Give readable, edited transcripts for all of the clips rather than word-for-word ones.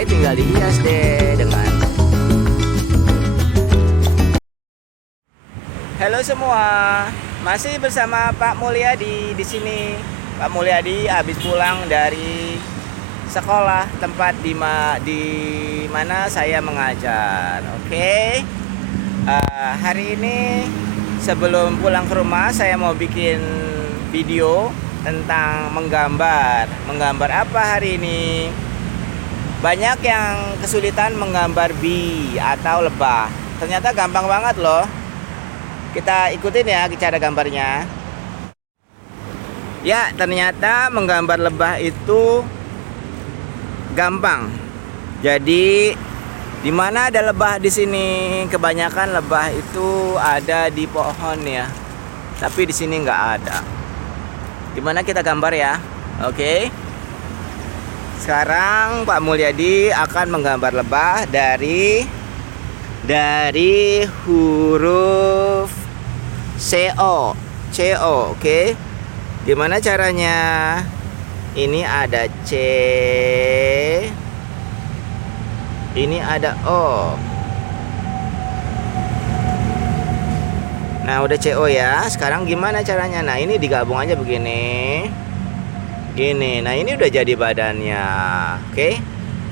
Oke, tinggal dihias deh dengan. Halo semua, masih bersama Pak Mulyadi di sini. Pak Mulyadi habis pulang dari sekolah tempat di mana saya mengajar. Oke. Hari ini sebelum pulang ke rumah saya mau bikin video tentang menggambar. Menggambar apa hari ini? Banyak yang kesulitan menggambar bee atau lebah. Ternyata gampang banget loh. Kita ikutin ya cara gambarnya. Ya, ternyata menggambar lebah itu gampang. Jadi di mana ada lebah di sini? Kebanyakan lebah itu ada di pohon ya. Tapi di sini nggak ada. Gimana kita gambar ya? Oke. Sekarang Pak Mulyadi akan menggambar lebah dari huruf CO, oke. Gimana caranya? Ini ada C, ini ada O. Nah, udah CO ya. Sekarang gimana caranya? Nah, ini digabung aja begini. Gini. Nah, ini udah jadi badannya. Oke.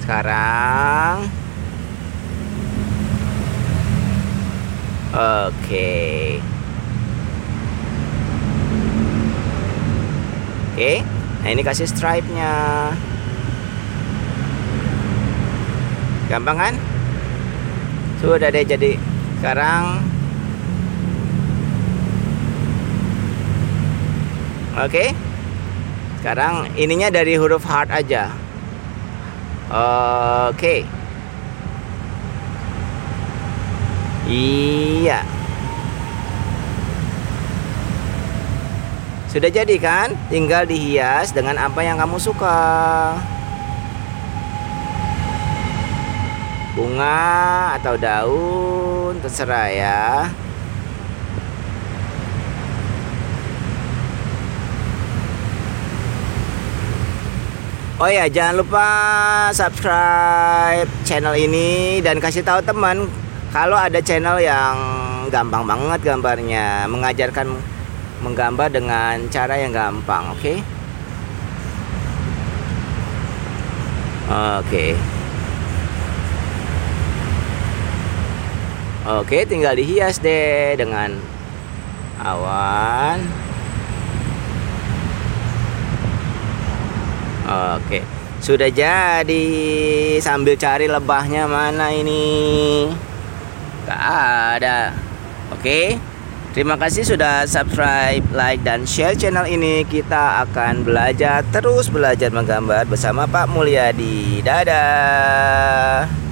Sekarang oke. Oke, nah ini kasih stripe-nya. Gampang kan? Sudah deh jadi. Sekarang oke. Sekarang ininya dari huruf heart aja. Oke. Iya. Sudah jadi kan? Tinggal dihias dengan apa yang kamu suka. Bunga atau daun, terserah ya. Oh ya, jangan lupa subscribe channel ini dan kasih tahu teman kalau ada channel yang gampang banget gambarnya, mengajarkan menggambar dengan cara yang gampang, oke? Oke, tinggal dihias deh dengan awan. Oke, sudah jadi. Sambil cari lebahnya mana ini? Gak ada. Oke. Terima kasih sudah subscribe, like, dan share channel ini. Kita akan terus belajar menggambar bersama Pak Mulyadi. Dadah.